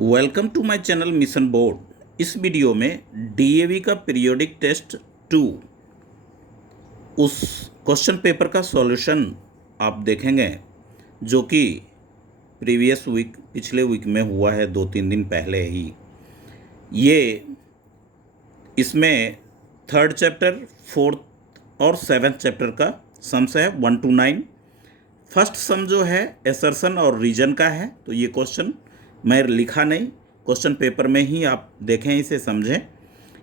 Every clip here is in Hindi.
Welcome to my channel mission board. इस वीडियो में डीएवी का पीरियोडिक टेस्ट 2 उस क्वेश्चन पेपर का सॉल्यूशन आप देखेंगे जो कि प्रीवियस वीक पिछले वीक में हुआ है, 2-3 दिन पहले ही। ये इसमें थर्ड चैप्टर, फोर्थ और सेवन्थ चैप्टर का सम्स है 1 to 9। फर्स्ट सम जो है एसर्शन और रीजन का है, तो ये क्वेश्चन मैं लिखा नहीं, क्वेश्चन पेपर में ही आप देखें, इसे समझें।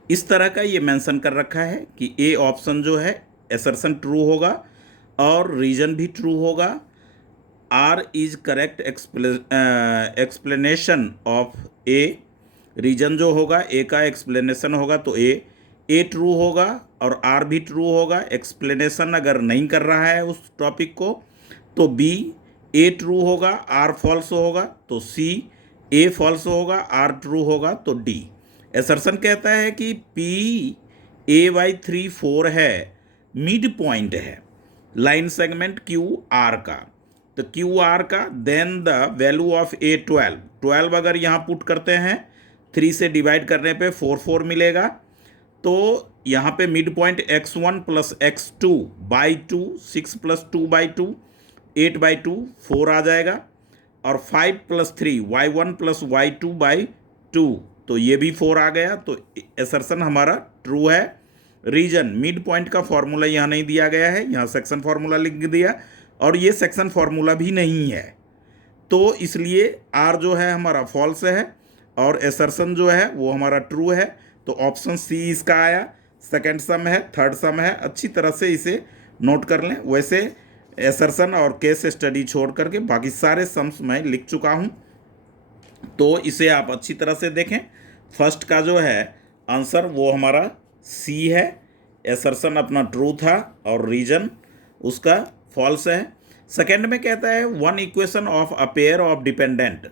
इस तरह का ये मेंशन कर रखा है कि ए ऑप्शन जो है एसर्शन ट्रू होगा और रीजन भी ट्रू होगा। R is correct explanation of A. Reason जो होगा ए का एक्सप्लेनेशन होगा तो ए ट्रू होगा और आर भी ट्रू होगा। एक्सप्लेनेशन अगर नहीं कर रहा है उस टॉपिक को तो बी ए ट्रू होगा, आर फॉल्स होगा तो सी ए फॉल्स होगा, आर ट्रू होगा तो डी। एसर्शन कहता है कि पी A/3/4 है, मिड पॉइंट है लाइन सेगमेंट क्यू आर का। तो क्यू आर का देन द वैल्यू ऑफ ए 12 अगर यहाँ पुट करते हैं, 3 से डिवाइड करने पे 4 मिलेगा। तो यहाँ पे मिड पॉइंट x1 + x2/2, 6 + 2/2, 8/2, 4 आ जाएगा। और 5 + 3 y1 + y2/2, तो ये भी 4 आ गया। तो एसर्शन हमारा ट्रू है। रीजन मिड पॉइंट का फॉर्मूला यहाँ नहीं दिया गया है, यहाँ सेक्शन फार्मूला लिख दिया और ये सेक्शन फार्मूला भी नहीं है, तो इसलिए आर जो है हमारा फॉल्स है और एसर्शन जो है वो हमारा ट्रू है। तो ऑप्शन सी इसका आया। सेकंड सम है, थर्ड सम है, अच्छी तरह से इसे नोट कर लें। वैसे एसर्शन और केस स्टडी छोड़ करके बाकी सारे सम्स मैं लिख चुका हूँ, तो इसे आप अच्छी तरह से देखें। फर्स्ट का जो है आंसर वो हमारा सी है, एसर्शन अपना ट्रू था और रीजन उसका फॉल्स है। सेकेंड में कहता है one equation of a pair of dependent.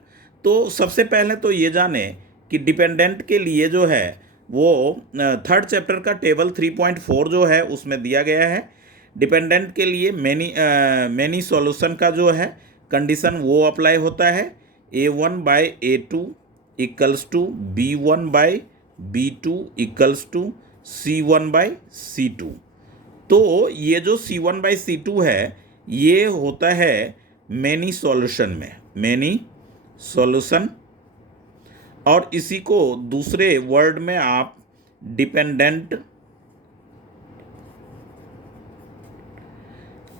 तो सबसे पहले तो ये जाने कि डिपेंडेंट के लिए जो है वो थर्ड चैप्टर का टेबल 3.4 जो है उसमें दिया गया है। डिपेंडेंट के लिए मैनी सॉल्यूशन का जो है कंडीशन वो अप्लाई होता है। A1/A2 = B1/B2 = C1/C2। तो ये जो C1/C2 है ये होता है मैनी सॉल्यूशन में, मैनी सॉल्यूशन, और इसी को दूसरे वर्ड में आप डिपेंडेंट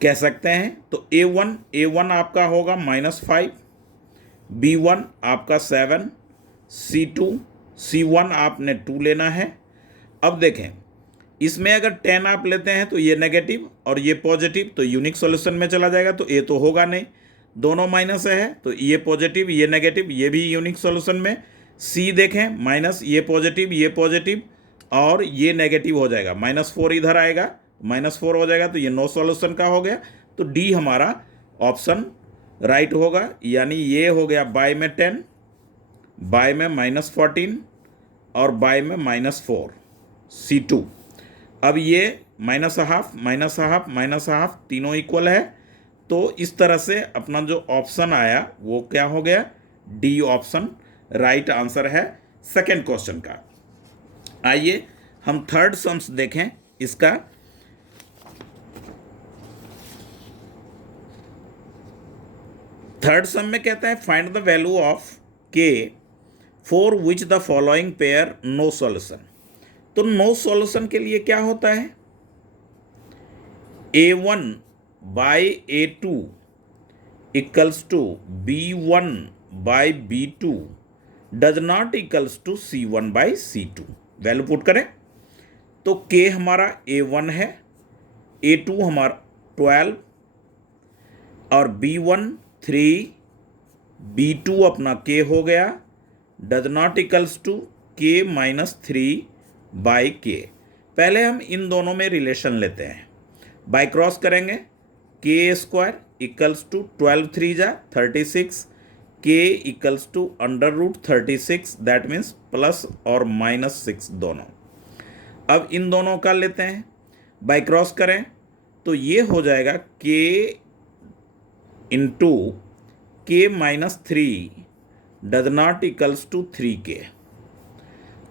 कह सकते हैं। तो A1 आपका होगा -5, B1 आपका 7, C1 आपने 2 लेना है। अब देखें, इसमें अगर 10 आप लेते हैं तो ये नेगेटिव और ये पॉजिटिव, तो यूनिक सॉल्यूशन में चला जाएगा, तो ए तो होगा नहीं। दोनों माइनस है तो ये पॉजिटिव ये नेगेटिव, ये भी यूनिक सॉल्यूशन में। सी देखें, माइनस ये पॉजिटिव और ये नेगेटिव हो जाएगा, -4 इधर आएगा, -4 हो जाएगा, तो ये नो सॉल्यूशन का हो गया। तो डी हमारा ऑप्शन राइट होगा, यानी ये हो गया बाय में 10, बाय में -14 और बाय में -4, C2। अब ये -हाफ तीनों इक्वल है, तो इस तरह से अपना जो ऑप्शन आया वो क्या हो गया, डी ऑप्शन राइट आंसर है सेकेंड क्वेश्चन का। आइए हम थर्ड सम्स देखें इसका। थर्ड सम में कहता है find the value of k for which the following pair no solution. तो नो सॉल्यूशन के लिए क्या होता है, A1/A2 = B1/B2 does not = C1/C2। Value put करें तो K हमारा A1 है, A2 हमारा 12 और B1 3, B2 अपना K हो गया, डज नॉट = K - 3/K। पहले हम इन दोनों में रिलेशन लेते हैं, बाय क्रॉस करेंगे। K² = 12 3 = 36, K = √36, that means plus और -6 दोनों। अब इन दोनों का लेते हैं, बाय क्रॉस करें तो ये हो जाएगा K × K - 3 does not equals to 3k।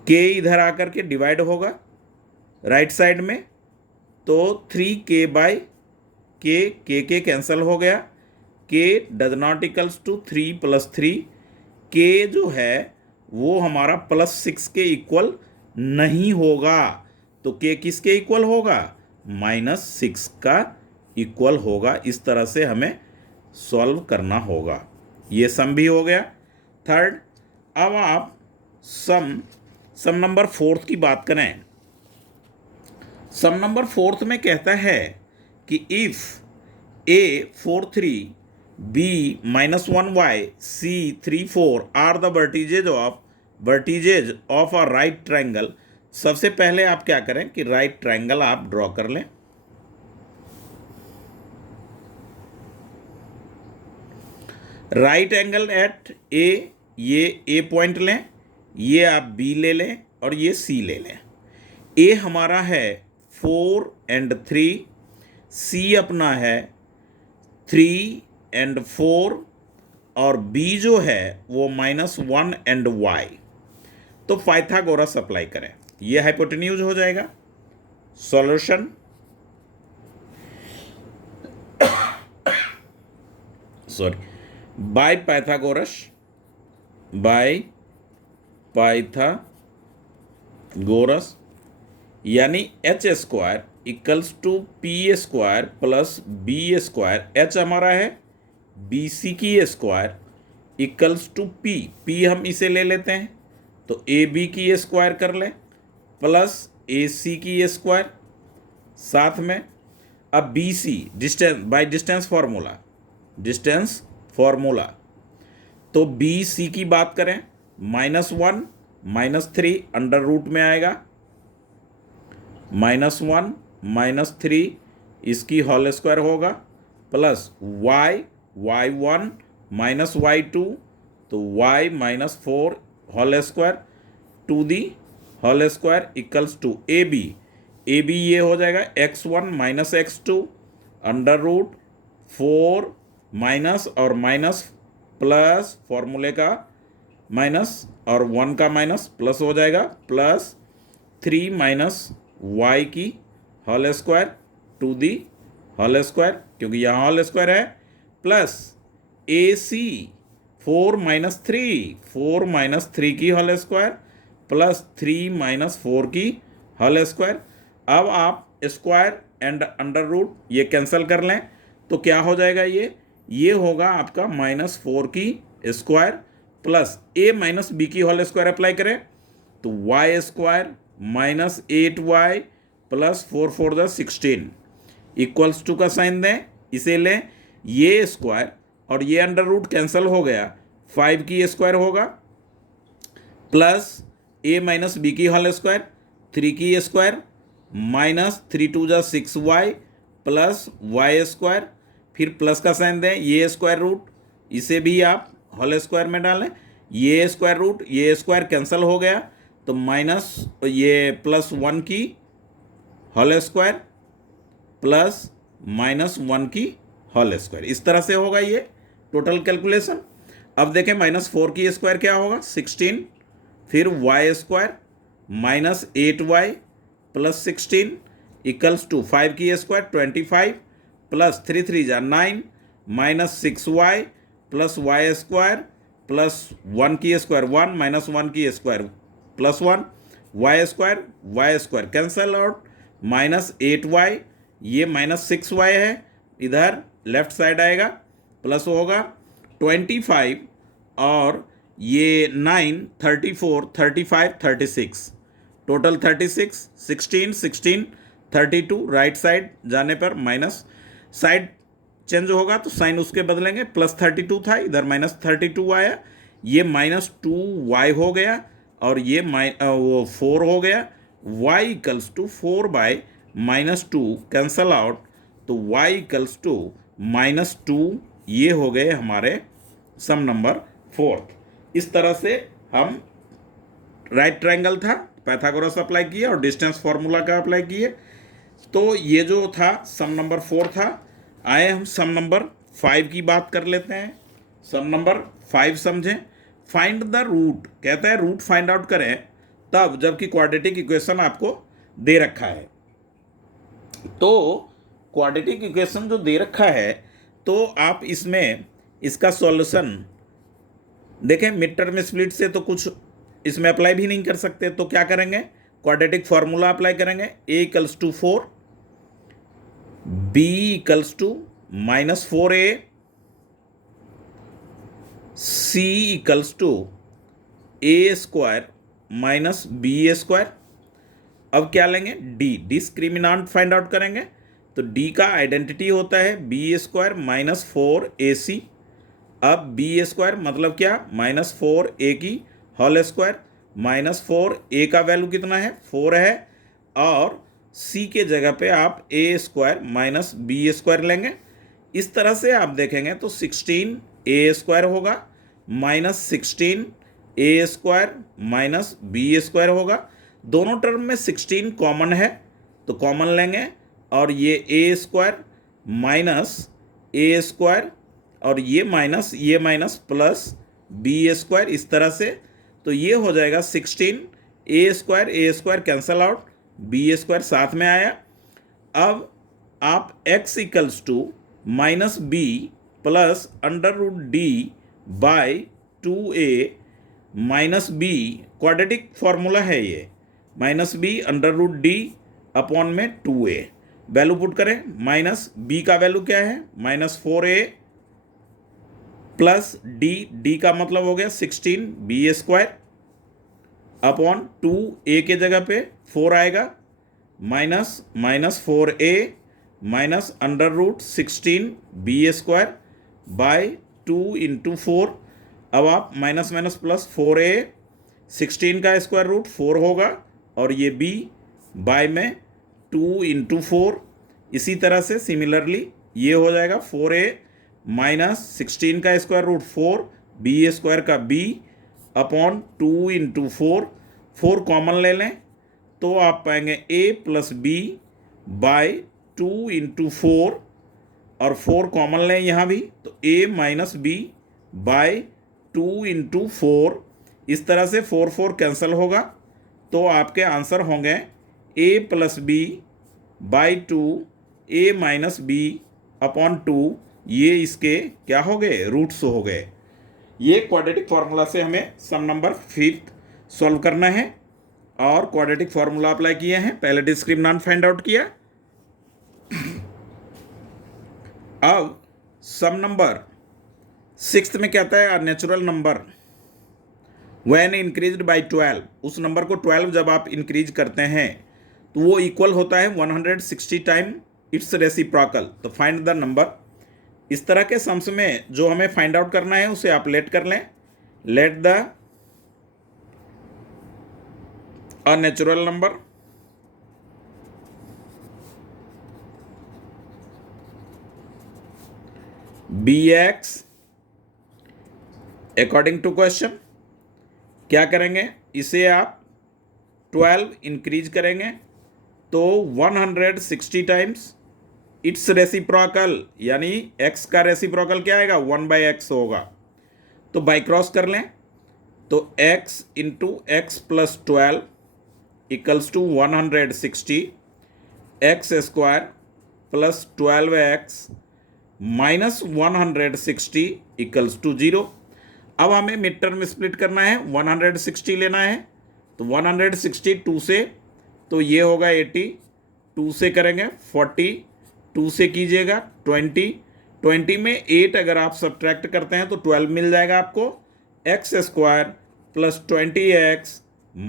k इधर आकर के डिवाइड होगा राइट साइड में, तो 3k बाई के कैंसिल हो गया। k does not equals to 3 + 3। k जो है वो हमारा +6 के इक्वल नहीं होगा, तो k किसके इक्वल होगा? -6 का इक्वल होगा। इस तरह से हमें सॉल्व करना होगा। ये सम भी हो गया। थर्ड, अब आप सम नंबर 4 की बात करें। सम नंबर 4 में कहता है कि if a 4 3 b -1y c 3 4 are the vertices of a right triangle. सबसे पहले आप क्या करें कि राइट ट्रायंगल आप ड्रॉ कर लें। राइट एंगल एट ए, ये ए पॉइंट लें, ये आप बी ले लें और ये सी ले लें। ए हमारा है 4 और 3, सी अपना है 3 और 4, और बी जो है वो -1 और y। तो पाइथागोरस अप्लाई करें, ये हाइपोटेन्यूज हो जाएगा। सॉल्यूशन, सॉरी, बाय पाइथागोरस यानी h² equals to p² plus b²। h हमारा है BC की स्क्वायर इक्वल्स टू p हम इसे ले लेते हैं, तो AB की स्क्वायर कर लें प्लस AC की स्क्वायर। साथ में अब BC distance by distance formula, तो BC की बात करें -1 -3 अंडर रूट में आएगा, -1 -3 इसकी होल स्क्वायर होगा, प्लस y1 -y2, तो y -4 whole square to the whole square equals to AB ये हो जाएगा x1 - x2 under root 4 minus और माइनस प्लस फॉर्मूले का माइनस और 1 का माइनस प्लस हो जाएगा, प्लस 3 - y की whole square to the whole square, क्योंकि यहाँ होल स्क्वायर है, प्लस AC 4 - 3 की होल स्क्वायर प्लस 3 - 4 की होल स्क्वायर। अब आप स्क्वायर एंड अंडर रूट ये कैंसिल कर लें, तो क्या हो जाएगा? ये होगा आपका -4 की स्क्वायर प्लस a - b की होल स्क्वायर अप्लाई करें तो y² -8y plus 4 4 16 equals to का साइन दें, इसे लें, ये स्क्वायर और ये अंडर रूट कैंसिल हो गया, 5 की स्क्वायर होगा प्लस a - b की होल स्क्वायर 3 की स्क्वायर -3 2 6y प्लस y², फिर प्लस का साइन दें, ये स्क्वायर रूट इसे भी आप होल स्क्वायर में डालें, ये स्क्वायर रूट ये स्क्वायर कैंसिल हो गया, तो माइनस ये +1 की होल स्क्वायर प्लस -1 की होल स्क्वायर, इस तरह से होगा ये टोटल कैलकुलेशन। अब देखें -4 की स्क्वायर क्या होगा 16, फिर y² -8y plus 16 equals to 5 की square 25 plus 3 3 9 -6y plus y² plus 1 की स्क्वायर 1 -1 की square plus 1 y² cancel out -8y, ये -6y है, इधर लेफ्ट साइड आएगा प्लस होगा 25 और ये 9 34 35 36 टोटल 36 16 16 32 राइट साइड जाने पर माइनस साइड चेंज होगा तो साइन उसके बदलेंगे, +32 था इधर -32 आया, ये -2y हो गया और ये वो 4 हो गया, y equals to 4 -2 cancel out, तो y इक्वल्स टू -2, ये हो गए हमारे सम नंबर 4। इस तरह से हम राइट ट्रायंगल था पाइथागोरस अप्लाई किए और डिस्टेंस फार्मूला का अप्लाई किए, तो ये जो था सम नंबर 4 था। आए हम सम नंबर 5 की बात कर लेते हैं। सम नंबर 5 समझें। फाइंड द रूट, कहता है रूट फाइंड आउट करें तब जबकि क्वाड्रेटिक इक्वेशन आपको दे रखा है। तो क्वाड्रेटिक इक्वेशन जो दे रखा है तो आप इसमें इसका सॉल्यूशन देखें, मिड टर्म स्प्लिट से तो कुछ इसमें अप्लाई भी नहीं कर सकते, तो क्या करेंगे, क्वाड्रेटिक फॉर्मूला अप्लाई करेंगे। a equals to 4, b equals to -4a, c equals to a square minus B A square. अब क्या लेंगे, d, डिस्क्रिमिनांट फाइंड आउट करेंगे। तो d का आइडेंटिटी होता है बी स्क्वायर माइनस 4ac। अब बी स्क्वायर मतलब क्या, -4a की होल स्क्वायर, -4a का वैल्यू कितना है, 4 है, और c के जगह पे आप a square minus B square लेंगे। इस तरह से आप देखेंगे तो 16a स्क्वायर होगा minus 16a square minus B square होगा। दोनों टर्म में 16 कॉमन है तो कॉमन लेंगे, और ये a square minus a square और ये माइनस प्लस बी स्क्वायर, इस तरह से। तो ये हो जाएगा 16 a square cancel out, B square साथ में आया। अब आप x equals to minus B plus under root D by 2a minus B, quadratic formula है ये, minus B under root D upon में 2a। वैल्यू पुट करें, माइनस बी का वैल्यू क्या है, -4a प्लस डी का मतलब हो गया 16 बी स्क्वायर अपॉन 2a के जगह पे 4 आएगा, minus 4a minus under root 16 B square by 2 into 4। अब आप माइनस प्लस 4a, 16 का स्क्वायर रूट 4 होगा, और ये b बाय में 2 इंटू 4। इसी तरह से सिमिलरली ये हो जाएगा 4a माइनस 16 का स्क्वायर रूट 4, बी स्क्वायर का b अपॉन 2 इंटू 4 कॉमन ले लें तो आप पाएंगे a plus B by 2 into 4, और 4 कॉमन लें यहाँ भी तो a minus B by 2 into 4। इस तरह से 4 कैंसिल होगा, तो आपके आंसर होंगे a plus B by 2, a minus B upon 2, ये इसके क्या हो गए, रूट्स हो गए। ये क्वाड्रेटिक फार्मूला से हमें सम नंबर 5 सॉल्व करना है, और क्वाड्रेटिक फार्मूला अप्लाई किए हैं, पहले डिस्क्रिमिनेंट फाइंड आउट किया। अब सम नंबर 6 में कहता है natural number when increased by 12, उस नंबर को 12 जब आप इंक्रीज करते हैं तो वो इक्वल होता है 160 टाइम इट्स रेसिप्रोकल। तो फाइंड द नंबर। इस तरह के सम्स में जो हमें फाइंड आउट करना है उसे आप लेट कर लें। Let the a natural number bx according to question, क्या करेंगे, इसे आप 12 इंक्रीज करेंगे तो 160 टाइम्स इट्स रेसिप्रोकल, यानी x का रेसिप्रोकल क्या आएगा, 1/x होगा। तो बाई क्रॉस कर लें तो x into X plus 12 equals to 160, X square plus 12x minus 160 equals to 0। अब हमें मिड टर्म स्प्लिट करना है, 160 लेना है तो 160 2 से, तो ये होगा 80, 2 से करेंगे 40, 2 से कीजिएगा 20 में 8 अगर आप सब्ट्रैक्ट करते हैं तो 12 मिल जाएगा आपको। X square plus 20x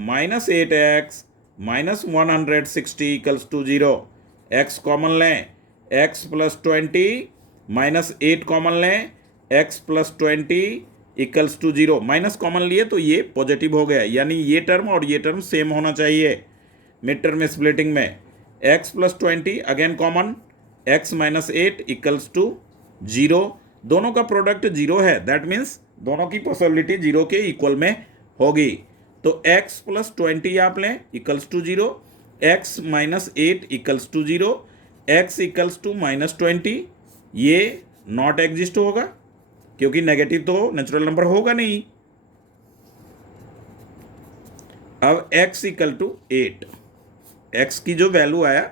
minus 8x minus 160 equals to 0। X common लें, x प्लस 20 माइनस 8 कॉमन लें, x plus 20 equals to 0। Minus common लिए तो ये पॉजिटिव हो गया, यानी ये टर्म और ये टर्म सेम होना चाहिए मिड टर्म स्प्लिटिंग में। x plus 20 again common, x minus 8 equals to 0। दोनों का प्रोडक्ट 0 है, दैट मीन्स दोनों की पॉसिबिलिटी 0 के इक्वल में होगी। तो x प्लस 20 आप लें equals to 0, x minus 8 equals to 0, x equals to minus 20, ये नॉट एग्जिस्ट होगा क्योंकि नेगेटिव तो नेचुरल नंबर होगा नहीं। अब x इक्वल टू 8, x की जो वैल्यू आया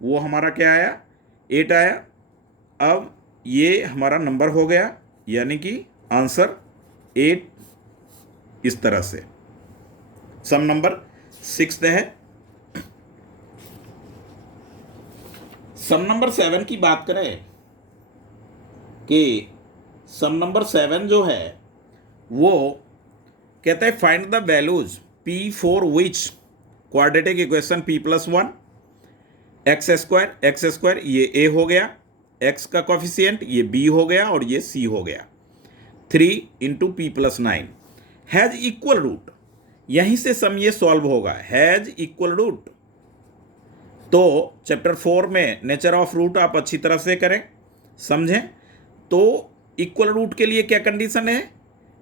वो हमारा क्या आया, 8 आया। अब ये हमारा नंबर हो गया, यानी कि आंसर 8 इस तरह से। सम नंबर 6 है। सम नंबर 7 की बात करें कि सम नंबर 7 जो है वो कहता है find the values p for which quadratic equation p plus 1 X square ये a हो गया, x का कॉफिशिएंट ये b हो गया और ये c हो गया, 3 into P plus 9 has equal root. यहीं से सम ये सॉल्व होगा, हैज इक्वल रूट। तो चैप्टर 4 में नेचर ऑफ रूट आप अच्छी तरह से करें, समझें। तो इक्वल रूट के लिए क्या कंडीशन है,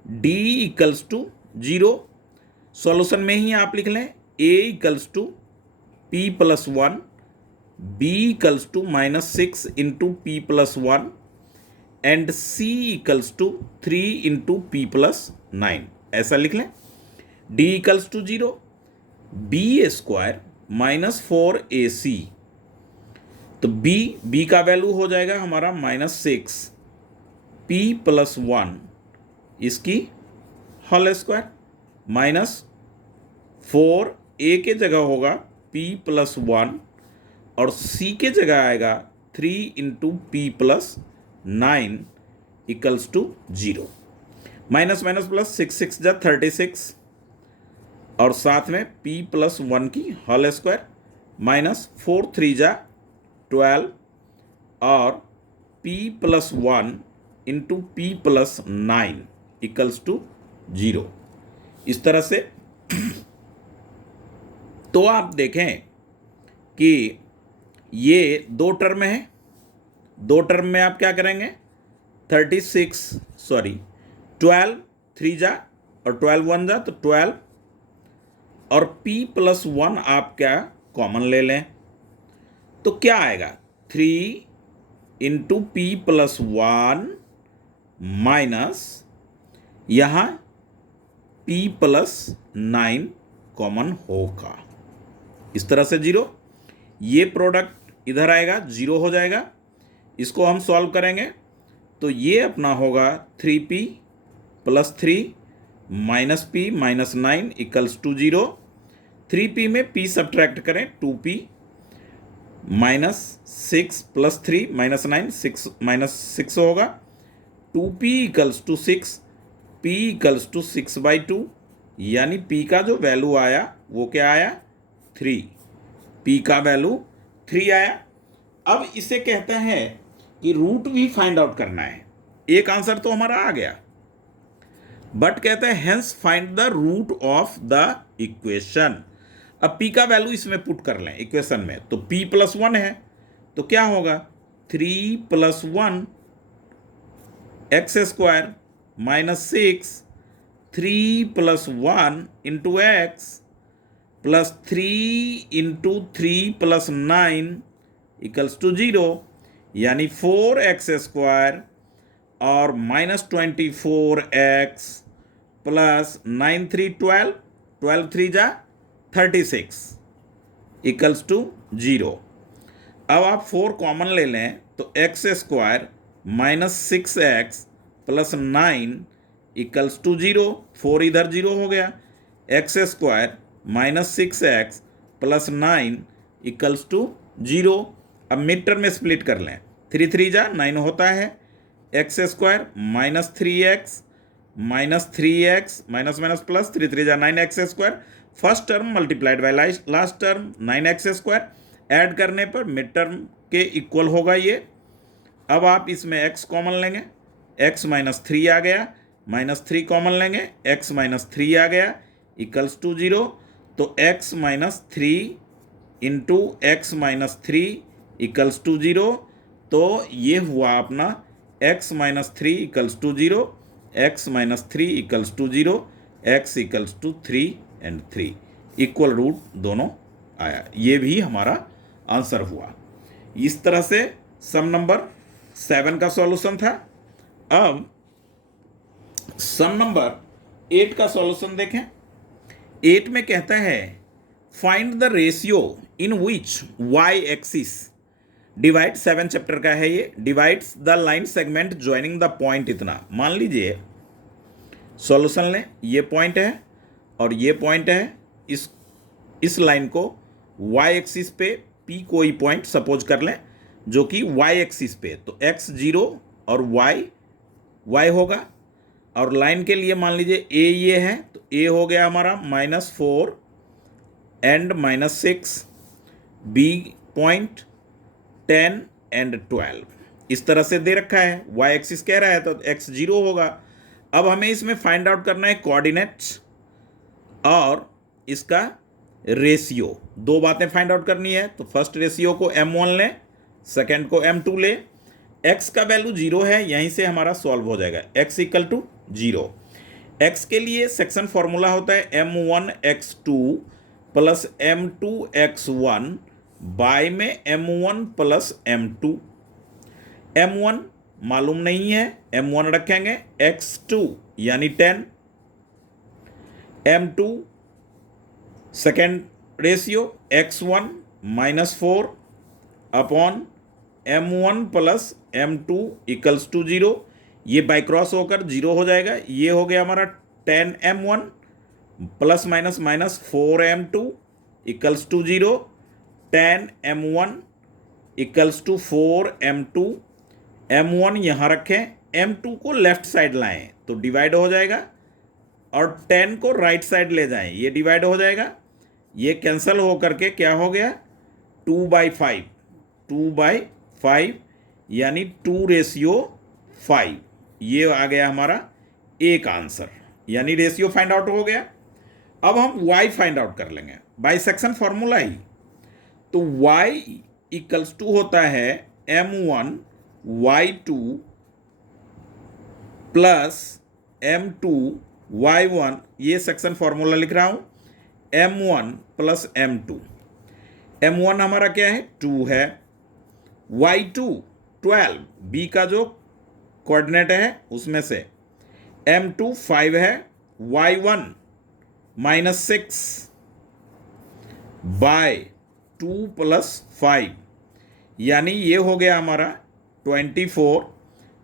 d इक्वल्स टू 0। सॉल्यूशन में ही आप लिख लें a equals to p plus 1, b equals to -6 into P plus 1 and c equals to 3 into P plus 9, ऐसा लिख लें। d equals to 0, b square -4ac, तो b का वैल्यू हो जाएगा हमारा -6 p प्लस 1 इसकी होल स्क्वायर -4 a के जगह होगा p प्लस 1 और c के जगह आएगा 3 into P plus 9 equals to 0। Minus minus plus 6 जा 36 और साथ में p प्लस 1 की होल स्क्वायर -4 3 जा 12 और p plus 1 into P plus 9 equals to 0। इस तरह से तो आप देखें कि ये दो टर्म है, दो टर्म में आप क्या करेंगे, 12 3 जा और 12 1 जा तो 12 और p प्लस 1 आप क्या कॉमन ले लें तो क्या आएगा, 3 इंटू पी प्लस 1 माइनस यहाँ p प्लस 9 कॉमन होगा, इस तरह से 0। ये प्रोडक्ट इधर आएगा 0 हो जाएगा। इसको हम सॉल्व करेंगे तो ये अपना होगा 3p plus 3 minus p minus 9 equals to 0। 3p में p सब्ट्रैक्ट करें 2p -6 प्लस 3 माइनस 9 6 माइनस 6 होगा, 2p equals to 6, p equals to 6/2, यानी p का जो वैल्यू आया वो क्या आया, 3। p का वैल्यू 3 आया। अब इसे कहते हैं कि रूट भी फाइंड आउट करना है। एक आंसर तो हमारा आ गया, बट कहते हैं hence find the root of the equation. अब p का वैल्यू इसमें पुट कर लें इक्वेशन में, तो p प्लस 1 है तो क्या होगा, 3 plus 1 X square -6 3 plus 1 into X plus 3 into 3 plus 9 equals to 0, यानी 4x स्क्वायर और -24x प्लस 9 3 12 12 3 जा 36 इक्वल्स टू 0। अब आप 4 कॉमन ले लें तो x square -6x plus 9 equals to 0, 4 इधर 0 हो गया, x square -6x plus 9 equals to 0। अब मिड टर्म में स्प्लिट कर लें, 3 3 जा 9 होता है, x square -3x -3x minus minus plus 3 3 जा 9x square, first term multiplied by last term 9x square, add करने पर मिड टर्म के इक्वल होगा ये। अब आप इसमें x कॉमन लेंगे, x -3 आ गया, -3 कॉमन लेंगे, x -3 आ गया इक्वल्स टू 0। तो x -3 into X -3 equals to 0। तो ये हुआ अपना x -3 equals to 0, x -3 equals to 0, x equals to 3 and 3 equal root दोनों आया। ये भी हमारा आंसर हुआ। इस तरह से सम नंबर 7 का सॉल्यूशन था। अब सम नंबर 8 का सॉल्यूशन देखें। 8 में कहता है find the ratio in which Y axis divide, 7 chapter का है ये, divides the line segment joining the point. इतना मान लीजिए सॉल्यूशन लें, ये पॉइंट है और ये पॉइंट है, इस लाइन को वाई एक्सिस पे पी कोई पॉइंट सपोज कर लें जो कि वाई एक्सिस पे, तो एक्स 0 और वाई होगा। और लाइन के लिए मान लीजिए ए ये है, तो ए हो गया हमारा -4 एंड -6, बी पॉइंट 10 एंड 12, इस तरह से दे रखा है। वाई एक्सिस कह रहा है तो एक्स 0 होगा। अब हमें इसमें फाइंड आउट करना है कोऑर्डिनेट्स और इसका रेशियो, दो बातें फाइंड आउट करनी है। तो फर्स्ट रेशियो को m1 लें, सेकेंड को m2 लें। x का वैल्यू 0 है, यहीं से हमारा सॉल्व हो जाएगा, x = 0। x के लिए सेक्शन फॉर्मूला होता है m1x2 प्लस m2x1 बाय में m1 प्लस m2। m1 मालूम नहीं है, m1 रखेंगे, x2 यानी 10, m2 second ratio x1 -4 upon m1 plus m2 = 0। ये बाई क्रॉस होकर 0 हो जाएगा। ये हो गया हमारा 10m1 plus minus 4m2 = 0। 10m1 = 4m2। m1 यहाँ रखें, m2 को लेफ्ट साइड लाएं तो डिवाइड हो जाएगा, और 10 को राइट साइड ले जाएं, ये डिवाइड हो जाएगा। ये कैंसिल हो करके क्या हो गया 2/5, 2/5 यानी 2:5। ये आ गया हमारा एक आंसर, यानी रेशियो फाइंड आउट हो गया। अब हम y फाइंड आउट कर लेंगे बाई सेक्शन फॉर्मूला ही। तो y = होता है m1 y2 plus m2 y1, ये सेक्शन फॉर्मूला लिख रहा हूं, m1 प्लस m2। m1 हमारा क्या है 2 है, y2 12, b का जो कोऑर्डिनेट है उसमें से, m2 5 है, y1 -6 बाय 2 + 5, यानी ये हो गया हमारा 24,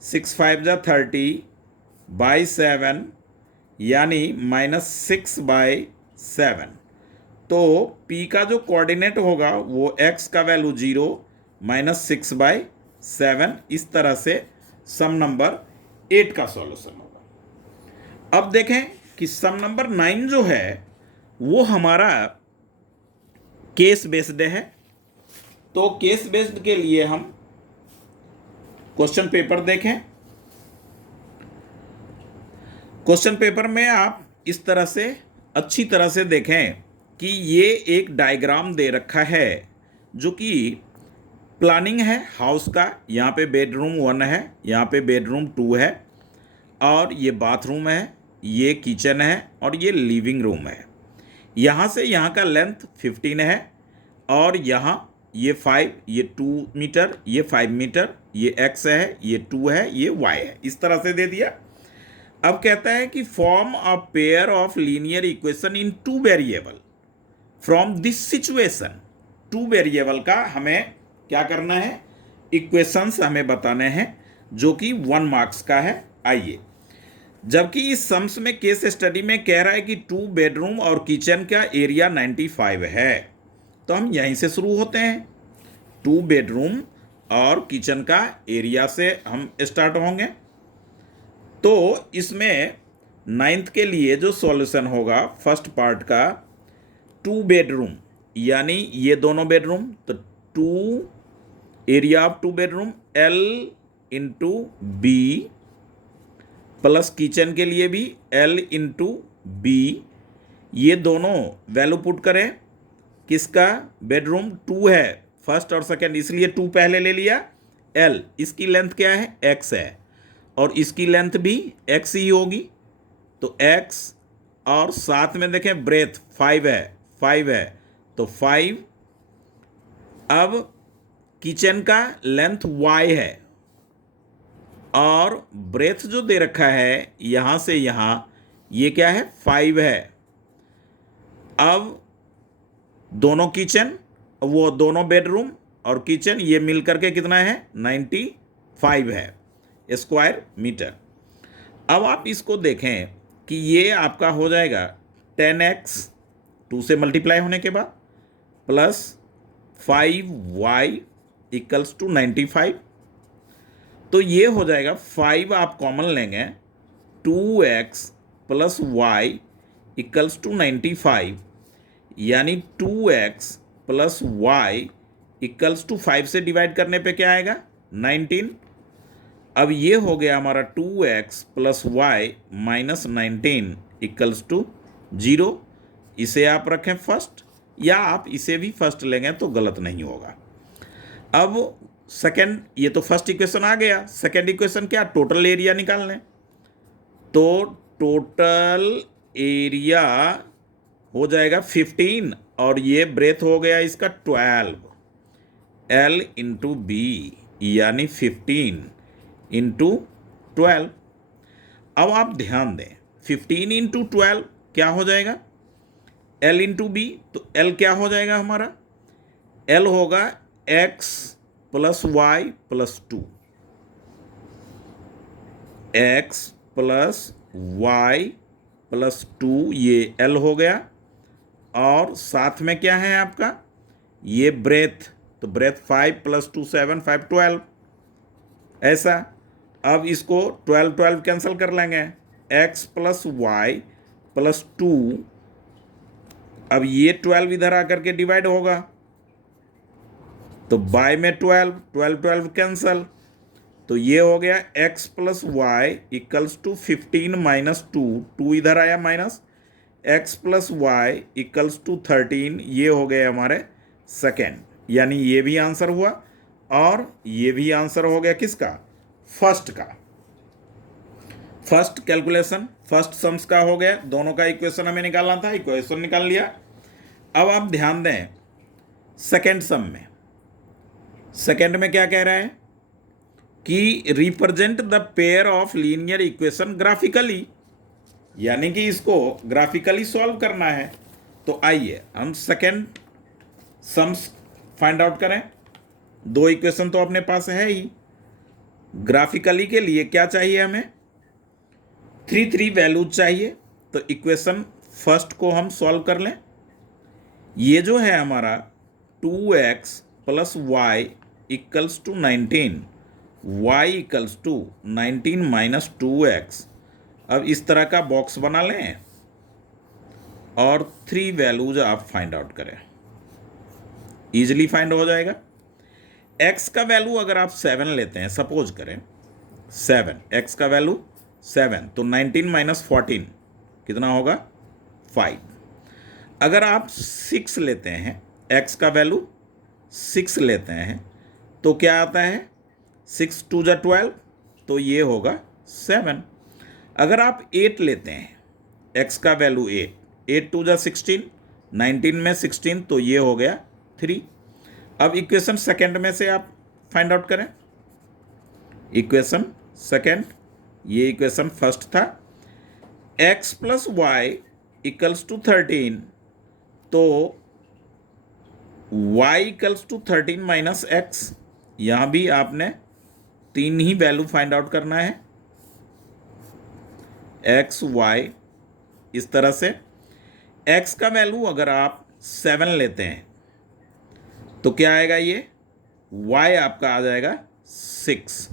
6 5 = 30 बाई 7, यानी -6/7। तो p का जो कोऑर्डिनेट होगा वो x का वैल्यू 0 -6/7। इस तरह से सम नंबर 8 का सॉल्यूशन होगा। अब देखें कि सम नंबर 9 जो है वो हमारा केस बेस्ड है। तो केस बेस्ड के लिए हम क्वेश्चन पेपर देखें। क्वेश्चन पेपर में आप इस तरह से अच्छी तरह से देखें कि ये एक डायग्राम दे रखा है जो कि प्लानिंग है हाउस का। यहाँ पे बेडरूम 1 है, यहाँ पे बेडरूम 2 है, और ये बाथरूम है, ये किचन है, और ये लिविंग रूम है। यहाँ से यहाँ का लेंथ 15 है, और यहाँ ये 5, ये 2 मीटर, ये 5 मीटर, ये x है, ये 2 है, ये y है, इस तरह से दे दिया। अब कहता है कि form a pair of linear equation in 2 variable from this situation. 2 variable का हमें क्या करना है, इक्वेशंस हमें बताने हैं, जो कि 1 मार्क्स का है। आइए, जबकि इस सम्स में केस स्टडी में कह रहा है कि 2 बेडरूम और किचन का एरिया 95 है, तो हम यहीं से शुरू होते हैं। 2 बेडरूम और किचन का एरिया से हम स्टार्ट होंगे। तो इसमें 9th के लिए जो सॉल्यूशन होगा फर्स्ट पार्ट का, 2 बेडरूम यानी ये दोनों बेडरूम, तो 2 area of 2 bedroom L × B, plus kitchen के लिए भी L × B। ये दोनों वैल्यू पुट करें, किसका बेडरूम 2 है फर्स्ट और सेकंड, इसलिए 2 पहले ले लिया। L इसकी लेंथ क्या है x है, और इसकी लेंथ भी x ही होगी, तो x, और साथ में देखें ब्रेथ 5 है, तो 5। अब किचन का लेंथ y है, और ब्रेथ जो दे रखा है यहाँ से यहाँ, ये क्या है 5 है, अब दोनों किचन, वो दोनों बेडरूम और किचन ये मिल करके कितना है, 95 है स्क्वायर मीटर। अब आप इसको देखें कि ये आपका हो जाएगा 10x 2 से मल्टीप्लाई होने के बाद प्लस 5y इक्वल्स टू 95। तो ये हो जाएगा 5 आप कॉमन लेंगे, 2x plus Y equals to 95, यानी 2x plus Y equals to 5 से डिवाइड करने पे क्या आएगा, 19। अब ये हो गया हमारा 2x plus Y minus 19 equals to 0। इसे आप रखें फर्स्ट, या आप इसे भी फर्स्ट लेंगे तो गलत नहीं होगा। अब सेकंड, ये तो फर्स्ट इक्वेशन आ गया। सेकंड इक्वेशन क्या, टोटल एरिया निकालना है। तो टोटल एरिया हो जाएगा 15 और ये ब्रेथ हो गया इसका 12, L इंटू बी, यानी 15 इंटू 12। अब आप ध्यान दें 15 इंटू 12 क्या हो जाएगा, L इंटू बी। तो L क्या हो जाएगा हमारा, L होगा x plus Y plus 2, x plus Y plus 2, ये L हो गया। और साथ में क्या है आपका, ये ब्रेथ, तो ब्रेथ 5 प्लस 2 7, 5 12 ऐसा। अब इसको 12 12 कैंसिल कर लेंगे, x प्लस वाई प्लस 2, अब ये 12 इधर आकर के डिवाइड होगा, तो बाय में 12 12 12 कैंसल, तो ये हो गया x plus Y equals to 15 minus 2, 2 इधर आया minus, x plus Y equals to 13, ये हो गए हमारे सेकेंड। यानी ये भी आंसर हुआ और ये भी आंसर हो गया किसका, फर्स्ट का। फर्स्ट कैलकुलेशन, फर्स्ट सम्स का हो गया। दोनों का इक्वेशन हमें निकालना था, इक्वेशन निकाल लिया। अब आप ध्यान दें सेकेंड सम में, सेकेंड में क्या कह रहा है कि represent the pair of linear equation graphically, यानी कि इसको ग्राफिकली सॉल्व करना है। तो आइए हम सेकेंड सम्स फाइंड आउट करें। दो इक्वेशन तो अपने पास है ही, ग्राफिकली के लिए क्या चाहिए हमें, 3 3 वैल्यूज चाहिए। तो इक्वेशन फर्स्ट को हम सॉल्व कर लें। ये जो है हमारा 2x plus Y equals to 19, y equals to 19 minus 2x। अब इस तरह का बॉक्स बना लें और 3 वैल्यूज आप फाइंड आउट करें, इजीली फाइंड हो जाएगा। x का वैल्यू अगर आप 7 लेते हैं, सपोज करें 7, x का वैल्यू 7, तो 19 माइनस 14 कितना होगा, 5। अगर आप 6 लेते हैं, x का वैल्यू 6 लेते हैं, तो क्या आता है, 6 2 जा 12, तो ये होगा 7। अगर आप 8 लेते हैं, x का वैल्यू 8, 8 2 जा 16, 19 में 16, तो ये हो गया 3। अब इक्वेशन सेकेंड में से आप फाइंड आउट करें, इक्वेशन सेकेंड, ये इक्वेशन फर्स्ट था, x plus Y equals to 13, तो y equals to 13 minus X. यहाँ भी आपने 3 ही वैल्यू फाइंड आउट करना है, x y, इस तरह से। x का वैल्यू अगर आप 7 लेते हैं तो क्या आएगा, ये y आपका आ जाएगा 6,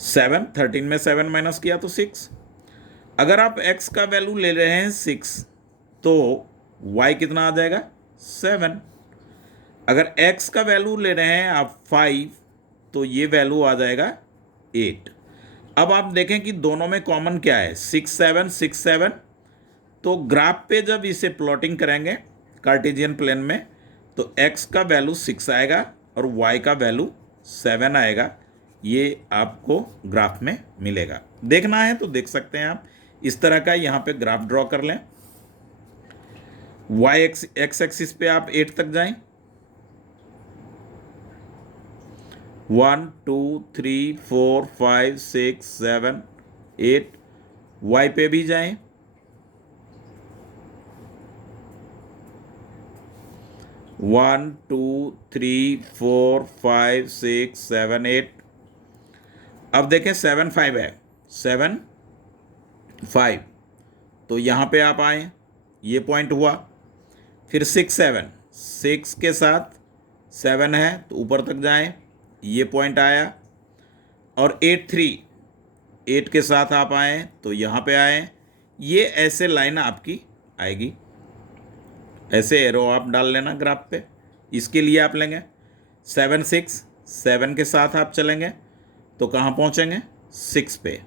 7, 13 में 7 माइनस किया तो 6। अगर आप x का वैल्यू ले रहे हैं 6, तो y कितना आ जाएगा, 7। अगर x का वैल्यू ले रहे हैं आप 5, तो ये वैल्यू आ जाएगा 8। अब आप देखें कि दोनों में कॉमन क्या है, 6 7 6 7। तो ग्राफ पे जब इसे प्लॉटिंग करेंगे कार्टेशियन प्लेन में, तो x का वैल्यू 6 आएगा और y का वैल्यू 7 आएगा। ये आपको ग्राफ में मिलेगा। देखना है तो देख सकते हैं आप, इस तरह का यहाँ पे ग्राफ ड्रॉ कर लें। x एक्सिस पे आप 8 तक जाएं, 1 2 3 4 5 6 7 8। y पे भी जाएं, 1 2 3 4 5 6 7 8। अब देखें 7 5 है, 7 5, तो यहाँ पे आप आए, ये पॉइंट हुआ। फिर 6 7, 6 के साथ 7 है तो ऊपर तक जाएं, ये पॉइंट आया। और 8 3, 8 के साथ आप आए तो यहाँ पे आए। ये ऐसे लाइन आपकी आएगी, ऐसे एरो आप डाल लेना ग्राफ पे। इसके लिए आप लेंगे 7 6, 7 के साथ आप चलेंगे तो कहाँ पहुँचेंगे, 6 पे।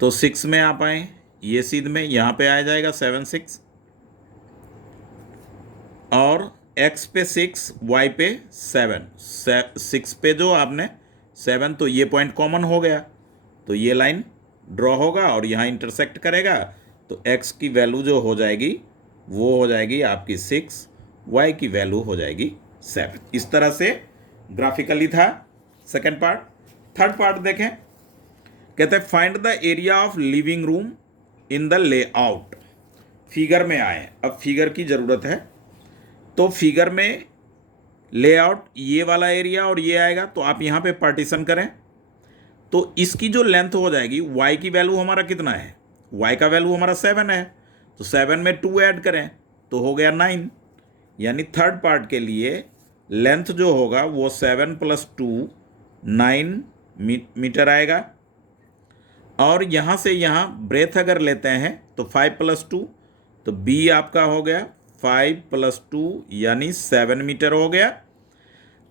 तो 6 में आप आए, ये सीध में यहाँ पे आ जाएगा 7 6, और x पे 6, y पे 7, 6 पे जो आपने 7, तो ये पॉइंट कॉमन हो गया, तो ये लाइन ड्रॉ होगा और यहाँ इंटरसेक्ट करेगा। तो x की वैल्यू जो हो जाएगी वो हो जाएगी आपकी 6, y की वैल्यू हो जाएगी 7। इस तरह से ग्राफिकली था सेकेंड पार्ट। थर्ड पार्ट देखें, कहते हैं find the area of living room in the layout. Figure में आए, अब फिगर की ज़रूरत है, तो फिगर में लेआउट ये वाला एरिया और ये आएगा, तो आप यहाँ पे पार्टीशन करें। तो इसकी जो लेंथ हो जाएगी, y की वैल्यू हमारा कितना है, y का वैल्यू हमारा 7 है, तो 7 में 2 ऐड करें तो हो गया 9। यानी थर्ड पार्ट के लिए लेंथ जो होगा वो 7 + 2 9 मीटर आएगा। और यहाँ से यहाँ ब्रेथ अगर लेते हैं तो 5 + 2, तो b आपका हो गया 5 + 2 यानी 7 मीटर हो गया।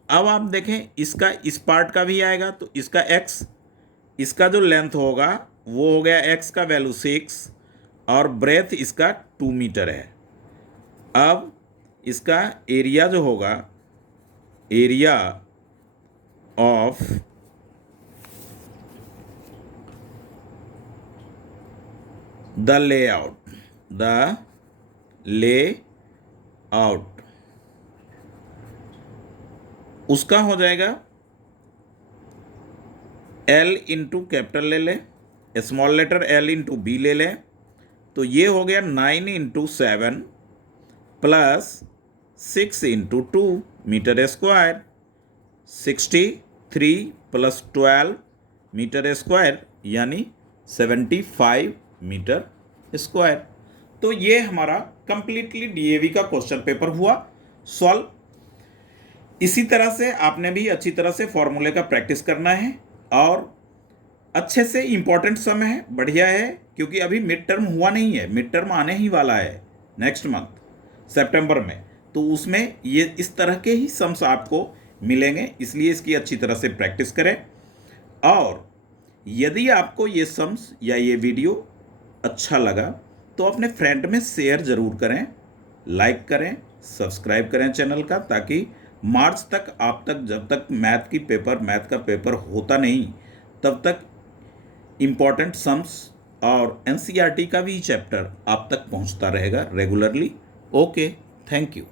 अब आप देखें इसका इस पार्ट का भी आएगा, तो इसका x, इसका जो लेंथ होगा वो हो गया x का वैल्यू 6 और ब्रेथ इसका 2 मीटर है। अब इसका एरिया जो होगा, area of the layout, the layout, उसका हो जाएगा L इंटू कैपिटल ले लें, small letter L into B ले लें, तो ये हो गया 9 into 7 plus 6 into 2 metre square, 63 + 12 metre square यानी 75 मीटर स्क्वायर। तो ये हमारा कंप्लीटली डीएवी का क्वेश्चन पेपर हुआ सॉल्व। इसी तरह से आपने भी अच्छी तरह से फॉर्मूले का प्रैक्टिस करना है और अच्छे से इम्पोर्टेंट सम है, बढ़िया है, क्योंकि अभी मिड टर्म हुआ नहीं है, मिड टर्म आने ही वाला है नेक्स्ट मंथ सितंबर में, तो उसमें ये इस तरह के ही सम्स आपको मिलेंगे, इसलिए इसकी अच्छी तरह से प्रैक्टिस करें। और यदि आपको ये सम्स या ये वीडियो अच्छा लगा तो अपने फ्रेंड में शेयर ज़रूर करें, लाइक करें, सब्सक्राइब करें चैनल का, ताकि मार्च तक आप तक, जब तक मैथ का पेपर होता नहीं तब तक इम्पॉर्टेंट सम्स और एनसीईआरटी का भी चैप्टर आप तक पहुंचता रहेगा रेगुलरली। Okay, thank you.